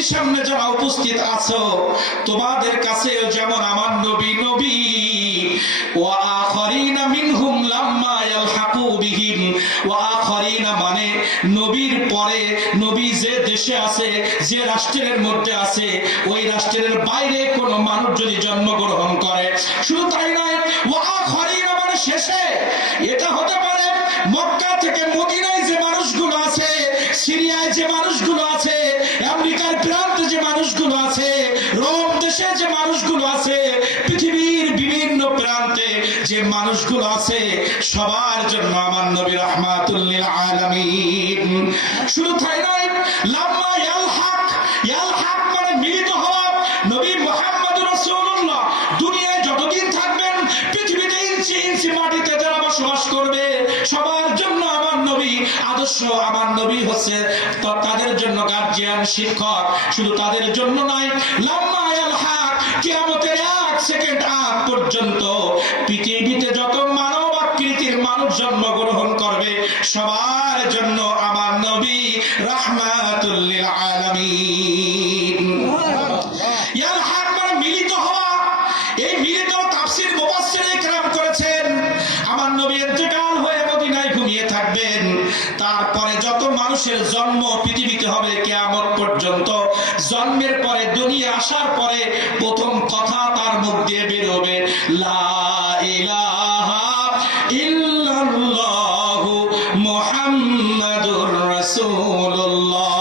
নবীর সামনে যারা উপস্থিত আছো, তোমাদের কাছে যেমন আমার নবী নবী, ওয়া আখারিনা মিনহুম লাম্মা ইয়ালহাকু বিহিম, ওয়া আখারিনা মানে নবীর পরে নবী যে দেশে আছে, যে রাষ্ট্রের মধ্যে আছে, ওই রাষ্ট্রের বাইরে কোন মানুষ যদি জন্মগ্রহণ করে, শুধু তাই নয়, ওয়া আখারিনা মানে শেষে। এটা হতে পারে মক্কা থেকে মদিনায় যে মানুষগুলো আছে, সিরিয়ায় যে মানুষগুলো আছে, আমেরিকার প্রান্তে যে মানুষগুলো আছে, রোম দেশে যে মানুষগুলো আছে, পৃথিবীর বিভিন্ন প্রান্তে যে মানুষগুলো আছে, সবার জন্য আমার নবী রাহমাতুল লিল আলামিন। শুধু তাই নয়, লাম্মা ইয়ালহাক, ইয়ালহাক মানে মিলিত হওয়া। নবী মুহাম্মদুর রাসূলুল্লাহ দুনিয়ায় যতদিন থাকবেন, পৃথিবীতে ইঞ্চি ইঞ্চি মাটিতে যারা বসবাস করবে, সবার জন্য আমার নবী আদর্শ। আমার নবী হচ্ছে তাদের জন্য গার্জিয়ান, শিক্ষক। শুধু তাদের জন্য নয়, লাম্মা ইয়ালহাক, কিয়ামতের 1 সেকেন্ড আগ পর্যন্ত পৃথিবীতে যত মানব আকৃতির মানুষ জন্মগ্রহণ করবে, সবার জন্য আমার নবী রাহমাতুল লিল আলামিন। ইয়ালহাক মানে মিলিত হওয়া। এই মিলিত তাফসীর মুফাসসিরিনে কেরাম করেছেন, আমার নবী ইন্তেকাল হয়ে মদিনায় ঘুমিয়ে থাকবেন, তারপরে যত মানুষের জন্ম পৃথিবীতে হবে কিয়ামত পর্যন্ত, জন্মের পরে দুনিয়া আসার পরে প্রথম কথা তার মুখ দিয়ে বের হবে, লা ইলাহা ইল্লাল্লাহু মুহাম্মাদুর রাসূলুল্লাহ।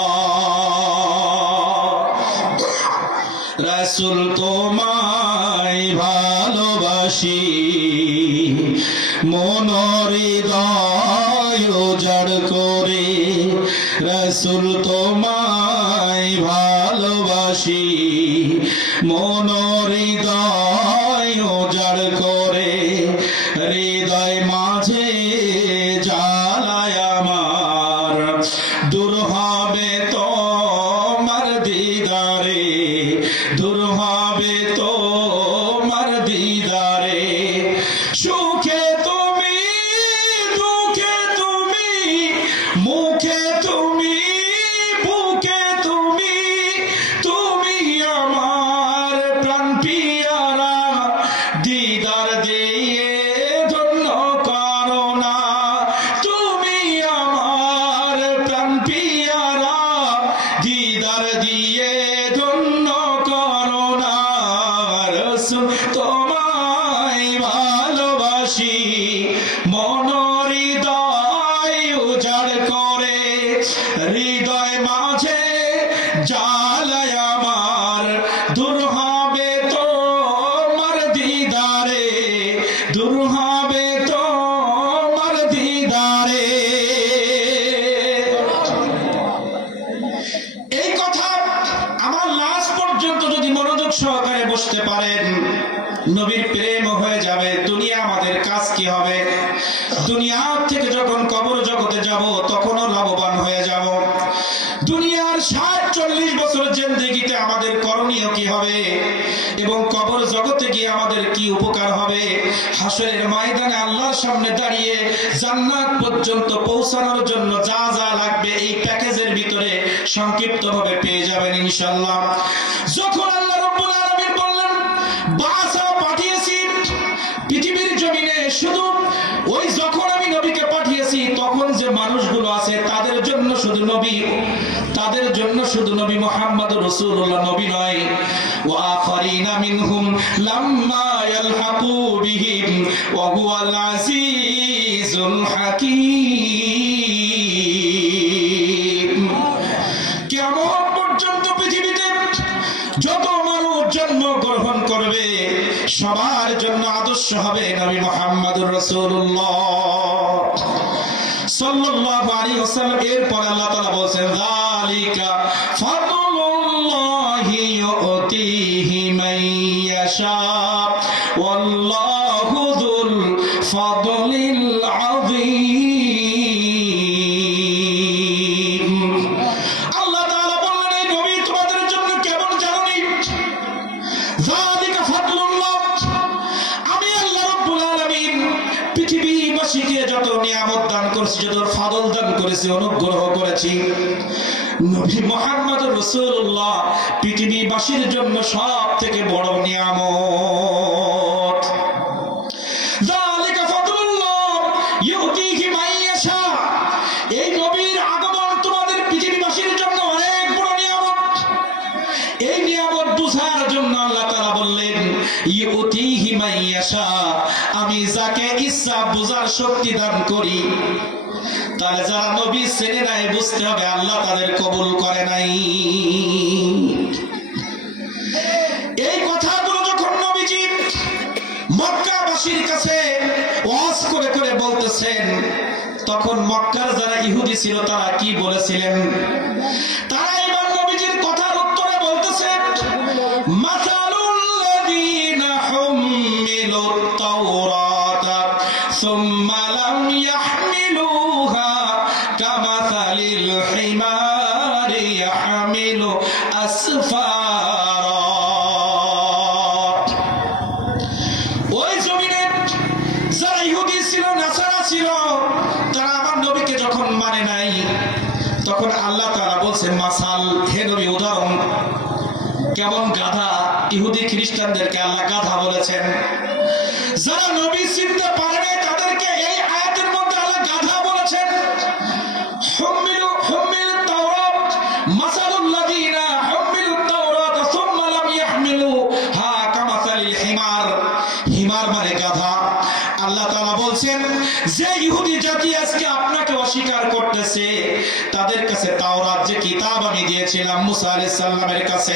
রাসূল তোমায় ভালোবাসি, মন হৃদয় উজাড় করে। রাসূল তোমায় ভালোবাসি, মন হৃদয় উজাড় করে। হৃদয় মাঝে জ্বালায় আমার, দূর হবে তোমার দিদারে, দূর হবে তোমার দিদারে। সুখে তুমি, দুঃখে তুমি, মুখে তুমি, বুকে তুমি, তুমি আমার প্রাণ পিয়ারা। দিদার দিয়ে ধন্য করো না, তুমি আমার প্রাণ পিয়ারা। দিদার দিয়ে ধন্য করো না। রাসূল তোমায় ভালোবাসি, মন হৃদয় উজাড় করে। হৃদয় মাঝে জ্বালায় আমার, দূর হবে তোমার দিদারে, দূর হবে তোমার দিদারে। এই কথা আমার লাস্ট পর্যন্ত যদি মনোযোগ সহকারে বসতে পারেন, নবীর প্রেম হয়ে যাবে। দুনিয়া আমাদের কাজ কি হবে? দুনিয়া থেকে যখন কবর জগতে যাব, তখনও লাভবান হয়ে যাব। দুনিয়ার 60-40 বছর জিন্দেগিতে আমাদের করণীয় কি হবে, এবং কবর জগতে গিয়ে আমাদের কি উপকার হবে? হাসরের ময়দানে আল্লাহর সামনে দাঁড়িয়ে জান্নাত পর্যন্ত পৌঁছানোর জন্য যা যা লাগবে, এই প্যাকেজের ভিতরে সংক্ষিপ্তভাবে পেয়ে যাবেন ইনশাআল্লাহ। যখন আল্লাহ রাব্বুল আলামিন বললেন বাসা পাঠিয়েছি পৃথিবীর জমিনে, শুধু ওই যখন আমি নবীকে পাঠিয়েছি তখন যে মানুষগুলো আছে তাদের জন্য শুধু নবী, তাদের জন্য শুধু নবী মুহাম্মদুর রাসূলুল্লাহ নবী নয়, ওয়া আখারিনা মিনহুম লাম্মা ইয়ালহাকু বিহিম ওয়া হুয়াল আজিজুল হাকীম। কিয়ামত পর্যন্ত পৃথিবীতে যত মানুষ জন্মগ্রহণ করবে, সবার জন্য আদর্শ হবে নবী মুহাম্মদুর রাসূলুল্লাহ সাল্লাল্লাহু আলাইহি ওয়াসাল্লাম। এরপর আল্লাহ তাআলা বলেন, যালিকা ফাদলুল্লাহি ইউতিহি মান ইয়াশা ওয়াল্লাহু যুল ফাদলিল আযীম। আল্লাহ তাআলা বললেন, এই নবী তোমাদের জন্য কেমন জানেন? যালিকা ফাদলুল্লাহ, আমি আল্লাহ রাব্বুল আলামিন পৃথিবীবাসীকে যত নিয়ামত দান করেছি, যত ফাদল দান করেছি, অনুগ্রহ করেছি, নবী মুহাম্মদ রাসূলুল্লাহ পৃথিবীবাসীর জন্য সব থেকে বড় নিয়ামত। যালিকা ফাদলুল্লাহ ইউতিহি মান ইয়াশা। এই নবীর আগমন তোমাদের পৃথিবীবাসীর জন্য অনেক বড় নিয়ামত। এই নিয়ামত বুঝার জন্য আল্লাহ তাআলা বললেন ইউতিহি মান ইয়াশা, আমি যাকে ইচ্ছা বুঝার শক্তি দান করি। তাহলে যারা নবী চেনে নাই বুঝতে হবে আল্লাহ তাদের কবুল করে নাই। এই কথাগুলো যখন নবীজি মক্কাবাসীর কাছে ওয়াজ করে করে বলতেছেন, তখন মক্কার যারা ইহুদি ছিল তারা কি বলেছিলেন? তারা এবার নবীজির কথার উত্তরে বলতেছেন মাসালুল্লাযীনা হুম্মিলুত তাওরাতা সুম্মা লাম ইয়াহমিলুহা কামাসালিল হিমারি ইয়াহমিলু আসফারা। ওই জমিনে যারা ইহুদি ছিল, নাসারা ছিল, তারা আমার নবীকে যখন মানে নাই, তখন আল্লাহ তাআলা বলছেন মাসাল, হে নবী উদাহরণ কেমন গাধা। ইহুদি খ্রিস্টানদেরকে আল্লাহ গাধা বলেছেন। যারা নবী চিনতে পারে নাই তাদেরকে এই আয়াতের মধ্যে আল্লাহ গাধা বলেছেন। হুম্মিলুত তাওরাত মাসালুল্লাযীনা হুম্মিলুত তাওরাত সুম্মা লাম ইয়াহমিলুহা কামাসালিল হিমার। হিমার মানে গাধা। আল্লাহ তাআলা বলছেন যে ইহুদি জাতি আজকে আপনাকে অস্বীকার করতেছে, তাদের কাছে তাওরাত যে কিতাব আমি দিয়েছিলাম মুসা আলাইহিস সালামের কাছে,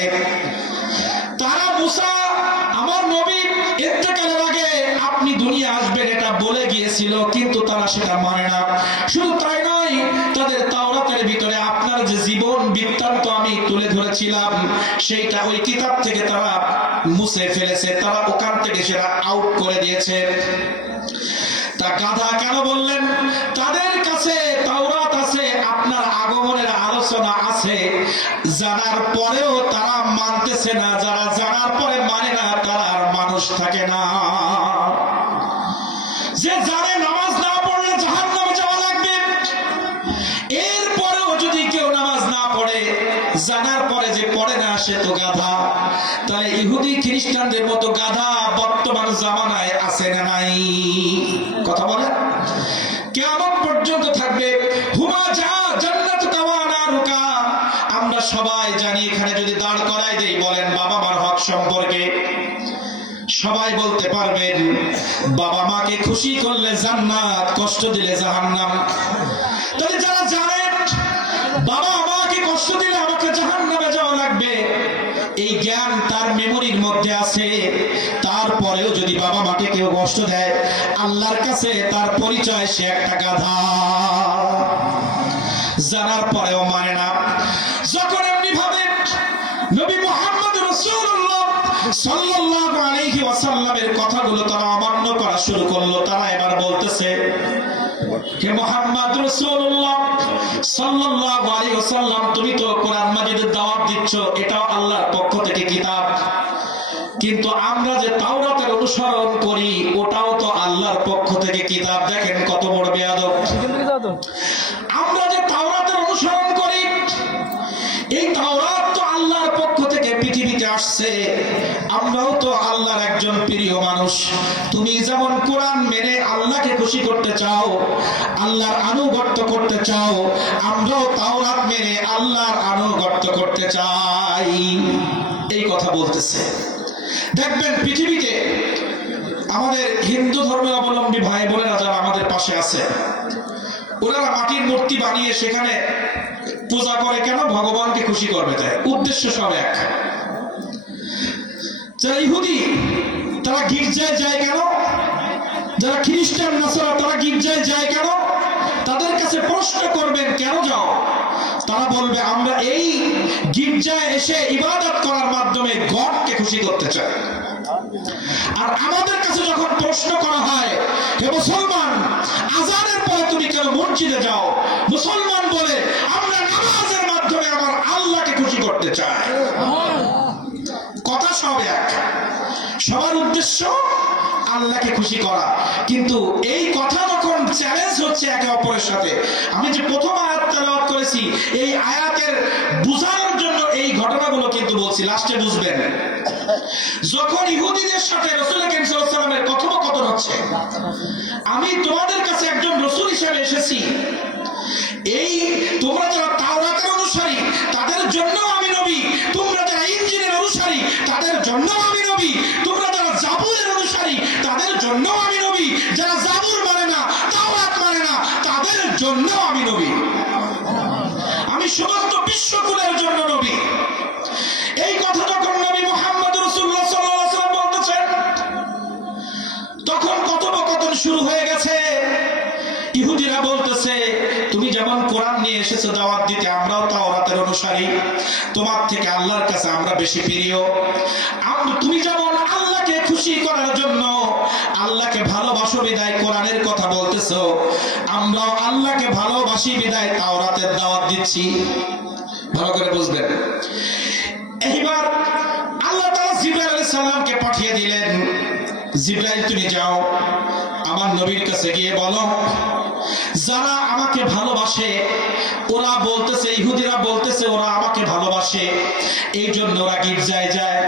তারা মুসা আমার নবী ইন্তেকালের আগে আপনি দুনিয়া আসবেন এটা বলে গিয়েছিল, কিন্তু তারা সেটা মানে না। শুধু তাই নয়, তাদের তাওরাতের ভিতরে আপনার যে জীবন বৃত্তান্ত আমি তুলে ধরেছিলাম সেইটা ওই কিতাব থেকে তারা মুছে ফেলেছে, তারা ওখান থেকে সেটা আউট করে দিয়েছে। তা গাধা কেন বললেন? তাদের কাছে তাওরাত আছে, আপনার আগমনের আলোচনা আছে, জানার পরেও তারা মানতেছে না। যারা জানার পরে মানে না তারা আর মানুষ থাকে না। যে জানে নামাজ না পড়লে জাহান্নামে যাওয়া লাগবে, এরপরেও যদি কেউ নামাজ না পড়ে, জানার পরে যে পড়ে না সে তো গাধা। তাহলে ইহুদি খ্রিস্টানদের মতো গাধা বর্তমান জামানায় আছে না নাই? কথা বলে কিয়ামত পর্যন্ত থাকবে। হুমা যা জান্নাতুকা ওয়া নারুকা। আমরা সবাই জানি এখানে যদি দাঁড় করাই দেই, বলেন বাবা মার হক সম্পর্কে সবাই বলতে পারবেন বাবা মাকে খুশি করলে জান্নাত, কষ্ট দিলে জাহান্নাম। তাহলে যারা জানেন বাবা মাকে কষ্ট দিলে আমাকে জাহান্নামে যাওয়া লাগবে, এই জ্ঞান তার মেমোরির মধ্যে আছে, তারপরেও যদি বাবা মাকে কেউ কষ্ট দেয়, আল্লাহর কাছে তার পরিচয় সে একটা গাধা। জানার পরেও মানে না। যখন এমনি ভাবে নবী মুহাম্মদ রাসূলুল্লাহ সাল্লাল্লাহু আলাইহি ওয়াসাল্লামের কথাগুলো তারা অমান্য করা শুরু করলো, তারা এবার বলতেছে হে মুহাম্মদ রাসূলুল্লাহ সাল্লাল্লাহু আলাইহি ওয়াসাল্লাম, তুমি তো কোরআন মাজিদের দাওয়াত দিচ্ছ, এটাও আল্লাহর পক্ষ থেকে কিতাব, কিন্তু আমরা যে তাওরাতের অনুসরণ করি ওটাও তো আল্লাহর পক্ষ থেকে কিতাব। দেখেন কত বড় বেয়াদব। আমরা যে তাওরাতের অনুসরণ করি, এই তাওরাত তো আল্লাহর পক্ষ থেকে পৃথিবীতে আসছে, আমরাও তো আল্লাহর একজন প্রিয় মানুষ। তুমি যেমন কোরআন মেনে আল্লাহকে খুশি করতে চাও, আল্লাহর আনুগত্য করতে চাও, আমরাও তাওরাত মেনে আল্লাহর আনুগত্য করতে চাই। এই কথা বলতেছে। দেখবেন পৃথিবীতে আমাদের হিন্দু ধর্মের অবলম্বী ভাই বোনেরা যারা আমাদের পাশে আছে, ওনারা মাটির মূর্তি বানিয়ে সেখানে পূজা করে কেন? ভগবানকে খুশি করবে, তাই উদ্দেশ্য সব এক। যারা ইহুদি তারা গির্জায় যায় কেন? যারা খ্রিস্টান নাসারা তারা গির্জায় যায় কেন? তাদের কাছে প্রশ্ন করবেন কেন যাও? তারা বলবে আমরা এই গির্জায় এসে ইবাদত করার মাধ্যমে গডকে খুশি করতে চাই। আর আমাদের কাছে যখন প্রশ্ন করা হয় হে মুসলমান, আজানের পরে তুমি কেন মসজিদে যাও? মুসলমান বলে আমরা নামাজের মাধ্যমে আমার আল্লাহকে খুশি করতে চাই। কথা সব এক, সবার উদ্দেশ্য আল্লাহকে খুশি করা। কিন্তু এই কথা যখন চ্যালেঞ্জ হচ্ছে একে অপরের সাথে। আমি যে প্রথম আয়াত তেলাওয়াত করেছি এই আয়াতের বুঝানোর জন্য এই ঘটনাগুলো কিন্তু বলছি, লাস্টে বুঝবেন। যখন ইহুদিদের সাথে রাসূল করিম সাল্লাল্লাহু আলাইহি ওয়াসাল্লামের কথোপকথন হচ্ছে, আমি তোমাদের কাছে একজন রাসূল হিসেবে এসেছি, এই তোমরা যারা তাওরাতের অনুসারী তাদের জন্য আমি নবী, তোমরা যারা ইনজিলের অনুসারী তাদের জন্য আমি নবী, তোমরা যারা জাবুরের অনুসারী তাদের জন্য আমি নবী, যারা জাবুর মানে না তাওরাত মানে না তাদের জন্য আমি নবী, আমি সমস্ত বিশ্বকুলের জন্য নবী। এই কথা যখন নবী মুহাম্মদ রাসূলুল্লাহ সাল্লাল্লাহু আলাইহি ওয়াসাল্লাম বলতেছেন, তখন কথোপকথন শুরু হয়ে গেছে। ইহুদিরা বলতেছে, তুমি যেমন কোরআন নিয়ে এসেছো দাওয়াত দিতে, আমরাও তাওরাতের অনুসারী, তোমার থেকে আল্লাহর কাছে আমরা বেশি প্রিয়। তুমি যেমন আল্লাহকে খুশি করার জন্য আল্লাহকে ভালোবাসো বিদায় কোরআনের কথা বলতেছো, আমরাও আল্লাহকে ভালোবাসি বিদায় তাওরাতের দাওয়াত দিচ্ছি। ভালো করে বুঝবেন। এইবার আল্লাহ তাআলা জিবরাইল আলাইহিস সালামকে পাঠিয়ে দিলেন, জিবরাইল তুমি যাও আমার নবীর কাছে গিয়ে বলো, যারা আমাকে ভালোবাসে ওরা বলতেছে, ইহুদিরা বলতেছে ওরা আমাকে ভালোবাসে, এই জন্য ওরা গির্জায় যায়,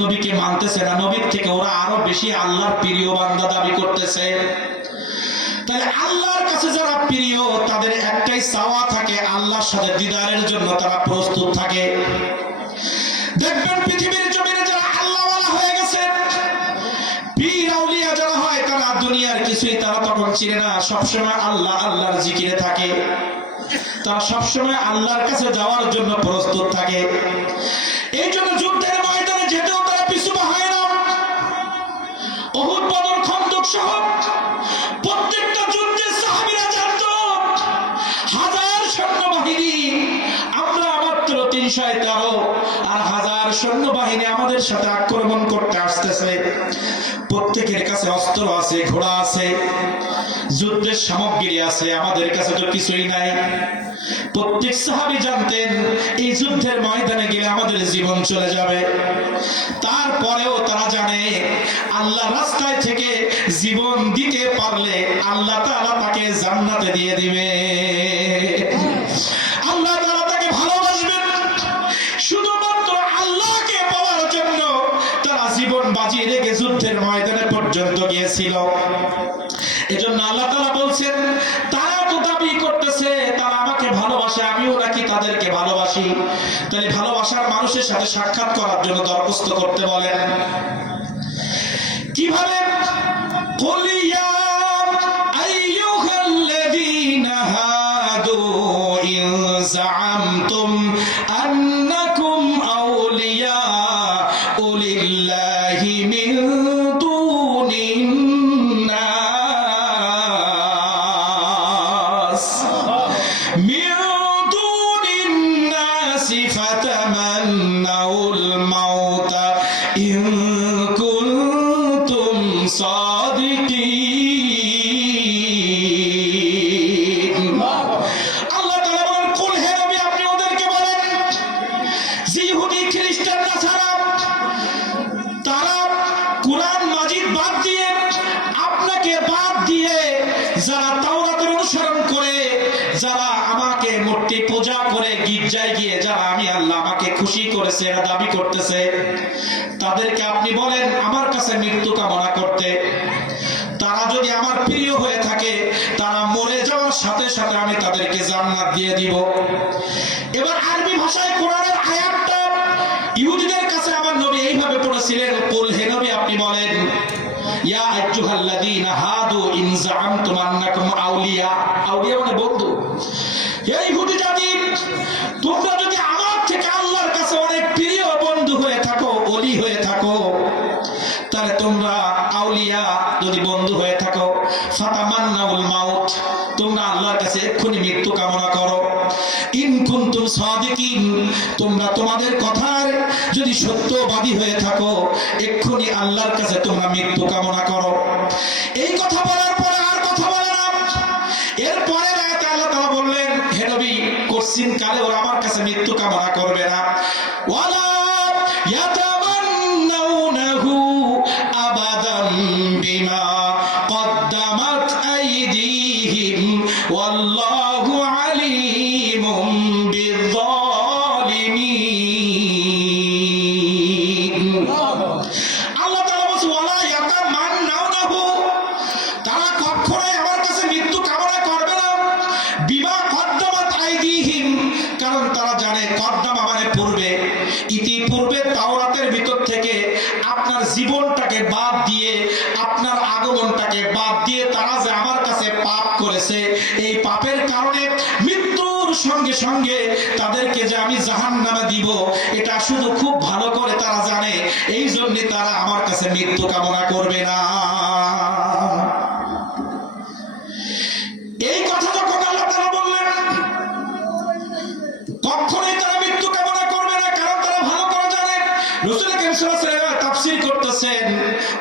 নবীকে মানতেছে না, নবীর থেকে ওরা আরো বেশি আল্লাহর প্রিয় বান্দা দাবি করতেছে। তাহলে আল্লাহর কাছে যারা প্রিয় তাদের একটাই চাওয়া থাকে, আল্লাহর সাথে দিদারের জন্য তারা প্রস্তুত থাকে। দেখবেন পৃথিবীর জমিনে যারা আল্লাহওয়ালা হয়ে গেছে, পীর আউলিয়া যারা হয়, তারা দুনিয়ার কিছুই তারা তখন চিনে না, সবসময় আল্লাহ আল্লাহর জিকিরে থাকে, তারা সবসময় আল্লাহর কাছে যাওয়ার জন্য প্রস্তুত থাকে। এই জন্য যুদ্ধের ময়দানে যেতেও তারা পিছু হয় না। উহুদ, বদর, খন্দক সহ প্রত্যেকটা যুদ্ধে সাহাবীরা জানতো হাজার সৈন্যবাহিনী, আমরা মাত্র 313, আর হাজার সৈন্যবাহিনী আমাদের সাথে আক্রমণ করতে আসতেছে। প্রত্যেকের কাছে অস্ত্র আছে, ঘোড়া আছে, যুদ্ধের সামগ্রী আছে, আমাদের কাছে তো কিছুই নাই। প্রত্যেক সাহাবী জানতেন এই যুদ্ধের ময়দানে গেলে আমাদের জীবন চলে যাবে। তারপরেও তারা জানে আল্লাহ রাস্তায় থেকে জীবন দিতে পারলে আল্লাহ তাআলা তাকে জান্নাতে দিয়ে দিবে, আল্লাহ তাআলা তাকে ভালোবাসবেন। শুধুমাত্র আল্লাহকে পাওয়ার জন্য তারা জীবন বাজি রেখে যুদ্ধের ময়দানে পর্যন্ত গিয়েছিল। এজন্য আল্লাহ তাআলা বলছেন, তারা তো দাবি করতেছে তারা আমাকে ভালোবাসে, আমিও নাকি তাদেরকে ভালোবাসি। তাহলে ভালোবাসার মানুষের সাথে সাক্ষাৎ করার জন্য দরখাস্ত করতে বলেন। কিভাবে? কুল ইয়া আইয়ুহাল্লাযীনা হাদু ইন যাআমতুম আন্নাকুম আউলিয়াউ লিল্লাহি মিন দুনিন নাস ফাতামান্নাউল মাউতা ইন কুনতুম সাদিকিন। আল্লাহ তাআলা বলেন, কুল হে নবী আপনি ওদেরকে বলেন যে ইহুদি, খ্রিস্টান, নাসারা তারা কুরআন মাজিদ বাদ দিয়ে, আপনাকে বাদ দিয়ে, যারা তাওরাতের অনুসরণ করে, যারা আমাকে মূর্তি পূজা করে, গির্জায় গিয়ে যারা আমি আল্লাহ আমাকে খুশি করেছে এরা দাবি করতেছে, তাদেরকে আপনি বলেন আমার কাছে মৃত্যু কামনা করতে। তারা যদি আমার প্রিয় হয়ে থাকে, তারা মরে যাওয়ার সাথে সাথে আমি তাদেরকে জান্নাত দিয়ে দিব। এবার আরবি ভাষায় কোরআনের আয়াতটা ইহুদিদের কাছে আমার নবী এইভাবে পড়েছিলেন, কুল হে নবী আপনি বলেন, ইয়া আইয়ুহাল্লাযীনা হাদু ইন যাআমতুম আন্নাকুম আউলিয়া, আউলিয়া মানে বন্ধু। এই ইহুদি জাতি, তোমরা যদি আমার থেকে আল্লাহর কাছে অনেক প্রিয় বন্ধু হয়ে থাকো, ওলি হয়ে থাকো, তাহলে তোমরা আউলিয়া যদি বন্ধু হয়ে থাকো, ফাতামান্নাউল মাউত, তোমরা আল্লাহর কাছে এক্ষুনি মৃত্যু কামনা করো। ইন কুনতুম সাদিকিন, তোমরা তোমাদের কথার যদি সত্যবাদী হয়ে থাকো, এক্ষুনি আল্লাহর কাছে তোমরা মৃত্যু কামনা করো। এই কথা বলার পরে আর কথা বলে না। এরপরে আয়াতে আল্লাহ তাআলা বললেন, হে নবী কোশ্চিন কালে ওরা আমার কাছে মৃত্যু কামনা করবে না। ওয়ালা ইয়াতামান্নাউনাহু আবাদান বিমা কদ্দামাত আইদিহিম জীবনটাকে বাদ দিয়ে, আপনার আগমনটাকে বাদ দিয়ে তারা যে আমার কাছে পাপ করেছে, এই পাপের কারণে মৃত্যুর সঙ্গে সঙ্গে তাদেরকে যে আমি জাহান্নামে দিব, এটা শুধু খুব ভালো করে তারা জানে। এই জন্য তারা আমার কাছে মৃত্যু কামনা করবে না। এই কথা যখন আল্লাহ তাআলা বললেন, কখনোই তারা মৃত্যু কামনা করবে না, কারণ তারা ভালো করে জানেন। রাসূল কারীম সাল্লাল্লাহু আলাইহি ওয়াসাল্লাম তাফসীর করতেছেন,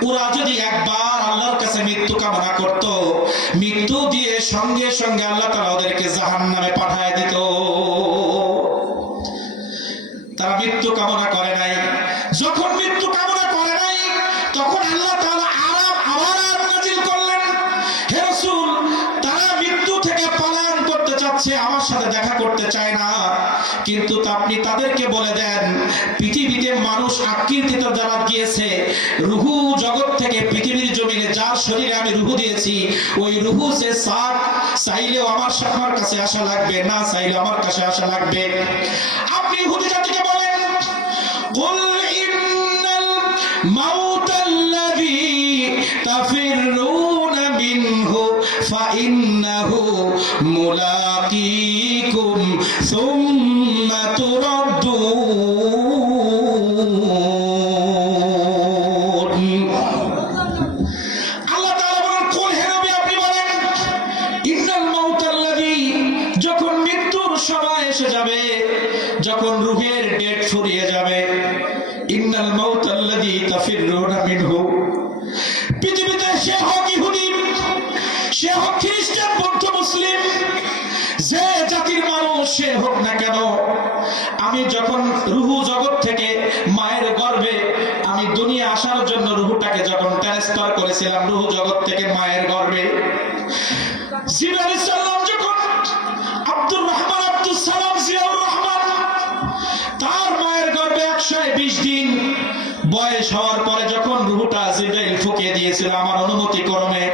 ওরা যদি একবার আল্লাহর কাছে মৃত্যু কামনা করত, মৃত্যু দিয়ে সঙ্গে সঙ্গে আল্লাহ তাআলা ওদেরকে জাহান্নামে পাঠিয়ে দিত। তারা মৃত্যু কামনা করে নাই। যখন মৃত্যু কামনা করে নাই, তখন আল্লাহ তাআলা আবার নাযিল করলেন, হে রাসূল, তারা মৃত্যু থেকে পলায়ন করতে চাচ্ছে, আমার সাথে দেখা করতে চায় না, কিন্তু আপনি তাদেরকে বলে দেন, পৃথিবীতে মানুষ আকৃতিতে যারা গিয়েছে, রুহু জগৎ থেকে পৃথিবীর জমিনে যার শরীরে আমি রুহু দিয়েছি, ওই রুহু সে চাইলেও আমার কাছে আসা লাগবে, না চাইলেও আমার কাছে আসা লাগবে। আপনি ইহুদি জাতিকে বলেন, কুল ইন্নাল মাউতাল্লাযী তাফিরুনা মিনহু ফাইন্নাহু মুলাকীকুম সুম্মা তুরাদ্দুন। আল্লাহ তাআলা বলেন, কুল, হে নবী আপনি বলেন, ইন্নাল মাউতাল্লাযী, যখন মৃত্যুর সময় এসে যাবে, যখন রূহের ডেট ফুরিয়ে যাবে, ইন্নাল মাউতাল্লাযী তাফিরুনা মিনহু, পৃথিবীতে সে হোক ইহুদি, সে হোক খ্রিস্টান, বৌদ্ধ, মুসলিম, যে জাতির মানুষ সে হোক না কেন, আমি যখন রুহু জগৎ থেকে মায়ের গর্ভে আমি দুনিয়া আসার জন্য রুহুটাকে যখন ট্রান্সফার করেছিলাম, রুহু জগৎ থেকে মায়ের গর্ভে, জিবরাইল আলাইহিস সালাম যখন আব্দুর রহমান, আব্দুস সালাম, জিয়াউর রহমান, তার মায়ের গর্ভে 120 দিন বয়স হওয়ার পরে যখন রুহুটা জিবরাইল ফুঁকে দিয়েছিল আমার অনুমতি ক্রমে,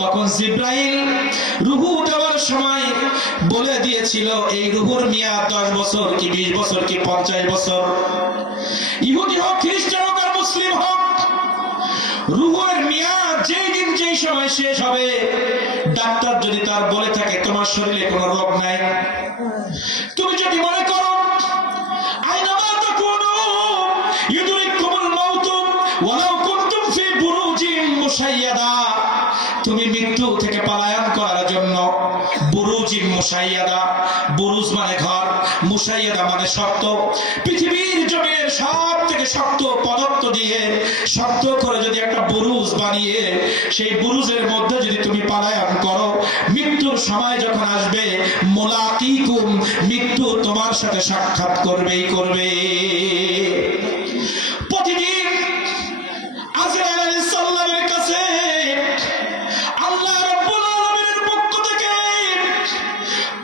তখন জিবরাইল রুহু দেওয়ার সময় বলে দিয়েছিল, এই রুহুর মেয়াদ 10 বছর কি 20 বছর কি 50 বছর। ইহুদি হোক, খ্রিস্টান হোক আর মুসলিম হোক, রুহের মেয়াদ যেই দিন যেই সময় শেষ হবে, ডাক্তার যদি তার বলে থাকে তোমার শরীরে কোনো রোগ নাই, তুমি যদি মনে করো আইনামা তাকুনু ইউদরিকুমুল মাউতু ওয়ালাউ কুনতুম ফি বুরুজিন মুশাইয়াদা, তুমি মৃত্যু থেকে পলায়ন করার জন্য বুরুজিন মুশাইয়াদা, বুরুজ মানে ঘর, মুশাইয়াদা মানে শক্ত, পৃথিবীর জমিনের সব থেকে শক্ত পদার্থ দিয়ে শক্ত করে যদি একটা বুরুজ বানিয়ে সেই বুরুজের মধ্যে যদি তুমি পলায়ন করো, মৃত্যুর সময় যখন আসবে, মুলাকীকুম, মৃত্যু তোমার সাথে সাক্ষাৎ করবেই করবে। প্রতিদিন আজরাইল আলাইহিস সালামের কাছে আল্লাহ রাব্বুল আলামিনের পক্ষ থেকে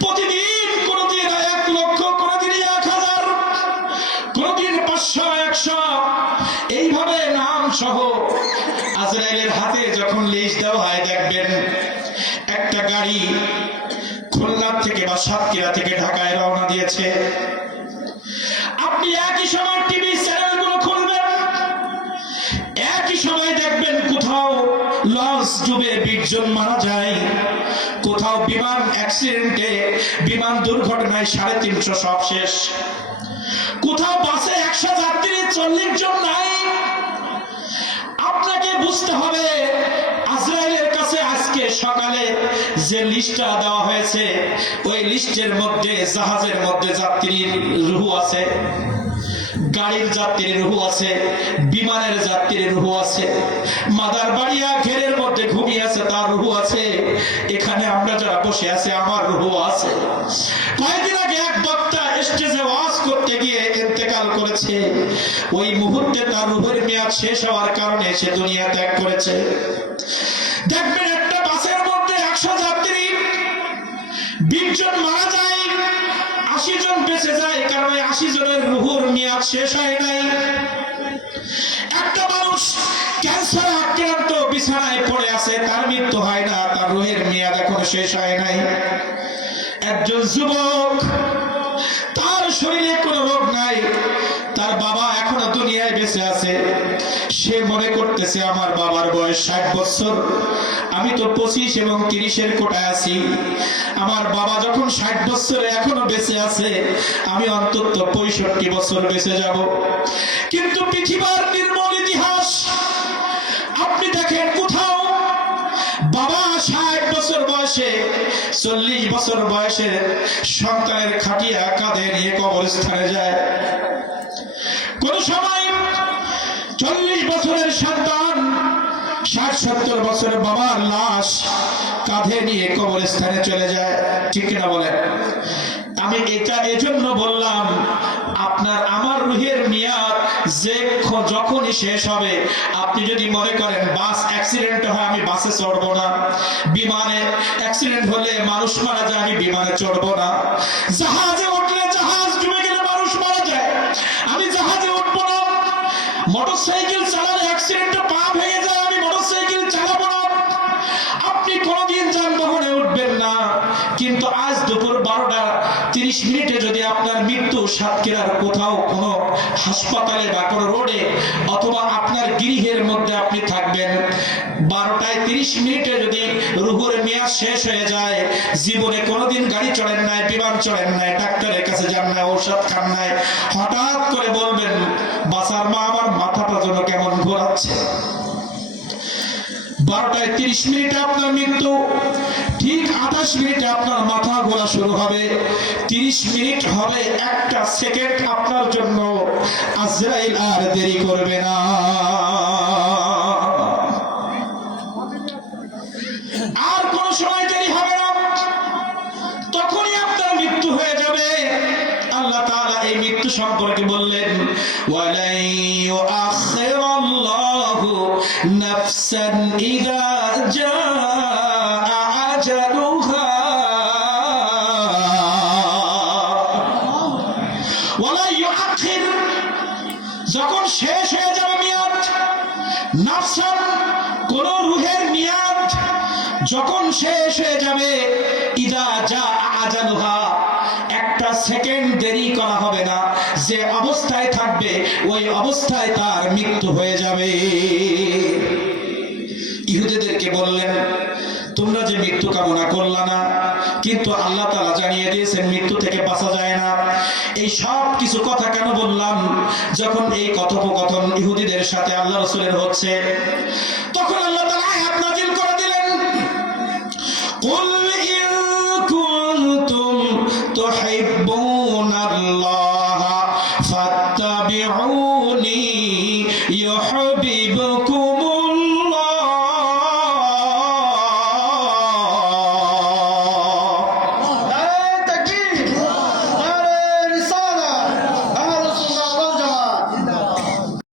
প্রতিদিন কোনদিন 1 লক্ষ, কোনদিন 1000, কোনদিন 500, 100, এইভাবে নাম সহ আজরাইলের হাতে যখন লিস্ট দেওয়া হয়, দেখবেন একটা গাড়ি খুলনা থেকে বা সাতক্ষীরা থেকে ঢাকায় রওনা দিয়েছে। আপনি একই সময় টিভি চ্যানেলগুলো খুলবেন, একই সময় দেখবেন কোথাও লঞ্চ ডুবে 20 জন মারা যায়, কোথাও বিমান অ্যাক্সিডেন্টে, বিমান দুর্ঘটনায় 350 সব শেষ, কোথাও বাসে 100 যাত্রী 40 জন নাই। আপনাকে বুঝতে হবে, আজরাইলের কাছে আজকে সকালে যে লিস্টটা দেওয়া হয়েছে, ওই লিস্টের মধ্যে জাহাজের মধ্যে যাত্রীর রুহু আছে, গাড়ির যাত্রীর রুহু আছে, বিমানের যাত্রীর রুহু আছে, মাদার বাড়িয়া ঘেরের মধ্যে ঘুমিয়ে আছে তার রুহু আছে, এখানে আমরা যারা বসে আছি আমার রুহু আছে। কয়েকদিন আগে এক বক্তা স্টেজে ওয়াজ করতে গিয়ে ইন্তেকাল করেছে, ওই মুহূর্তে তার রুহের মেয়াদ শেষ হওয়ার কারণে সে দুনিয়া ত্যাগ করেছে। দেখবেন একটা বাসের মধ্যে 100 যাত্রী, 20 জন মারা যায়, 80 জন বেঁচে যায়, কারণ 80 জনের রুহুর মেয়াদ শেষ হয় নাই। একটা মানুষ ক্যান্সার আক্রান্ত বিছানায় পড়ে আছে, তার মৃত্যু হয় না, তার রুহের মেয়াদ এখনো শেষ হয় নাই। একজন যুবক, তার শরীরে কোনো রোগ নাই, তার বাবা এখনো দুনিয়ায় বেঁচে আছে, সে মনে করতেছে আমার বাবার বয়স 60 বছর, আমি তো 25 এবং 30-এর কোটায় আছি। আমার বাবা যখন 60 বছরে এখনো বেঁচে আছে, আমি অন্তত 65 বছর বেঁচে যাব। কিন্তু পৃথিবীর নির্মল ইতিহাস আপনি দেখেন, কোথাও বাবা 60 বছর বয়সে 40 বছর বয়সে সন্তানের খাটিয়া কাঁধে নিয়ে কবরস্থানে যায়। কোন সময় 40 বছরের সন্তান 60-70 বছরের বাবার লাশ কাঁধে নিয়ে কবরস্থানে চলে যায়। ঠিক কিনা বলেন? আমি এটা এজন্য বললাম, আপনার আমার রুহের মেয়াদ যে যখনই শেষ হবে, আপনি যদি মনে করেন বাস অ্যাক্সিডেন্ট হয় আমি বাসে চড়বো না, বিমানে অ্যাক্সিডেন্ট হলে মানুষ মারা যায় আমি বিমানে চড়বো না, জাহাজে উঠলে জাহাজ ডুবে গেলে মানুষ মারা যায় আমি জাহাজে উঠবো না, মোটরসাইকেল চালালে অ্যাক্সিডেন্টে পা ভেঙে যায় আমি মোটরসাইকেল চালাবো না, আপনি কোনোদিন যানবাহনে উঠবেন না। কিন্তু আজ দুপুর 12:30 যদি আপনার মৃত্যু সাতক্ষীরার কোথাও কোনো হাসপাতালে বা কোনো রোডে অথবা আপনার গৃহের মধ্যে আপনি থাকবেন, 12:30 যদি রুহুর মেয়াদ শেষ হয়ে যায়, জীবনে কোনোদিন গাড়ি চড়েন নাই, বিমান চড়েন নাই, ডাক্তারের কাছে যান নাই, ঔষধ খান নাই, হঠাৎ করে বলবেন বাসার মা আমার মাথাটা যেন কেমন ঘোরাচ্ছে। 12:30 আপনার মৃত্যু, ঠিক 28 মিনিটে আপনার মাথা ঘোরা শুরু হবে। 30 মিনিট হবে, 1 সেকেন্ড আপনার জন্য আজরাইল আর দেরি করবে না। আর কোন সময় দেরি হবে না, তখনই আপনার মৃত্যু হয়ে যাবে। আল্লাহ তাআলা এই মৃত্যু সম্পর্কে বললেন, ওয়ালাই ইউআখিরুল্লাহু নাফসান ইযা জাআ আজালুহা, ওয়ালাই ইউআখির, যখন শেষ হয়ে যাবে মেয়াদ, নাফসান কোন রূহের মেয়াদ যখন শেষ হয়ে যাবে, ইযা জাআ আজালুহা, 1 সেকেন্ড দেরি করা হবে না, যে অবস্থায় থাকবে ওই অবস্থায় তার মৃত্যু হয়ে যাবে। ইহুদিদেরকে বললেন, তোমরা যে মৃত্যু কামনা করলা না, কিন্তু আল্লাহ তাআলা জানিয়ে দিয়েছেন মৃত্যু থেকে বাঁচা যায় না। এই সব কিছু কথা কেন বললাম? যখন এই কথোপকথন ইহুদিদের সাথে আল্লাহ রাসূলের হচ্ছে, তখন আল্লাহ তাআলা আয়াত নাযিল করে দিলেন, কুল ইন কুনতুম তুহিব্বুনাল্লাহ ফাত্তাবিউনি ইউহিব্বুকুমুল্লাহ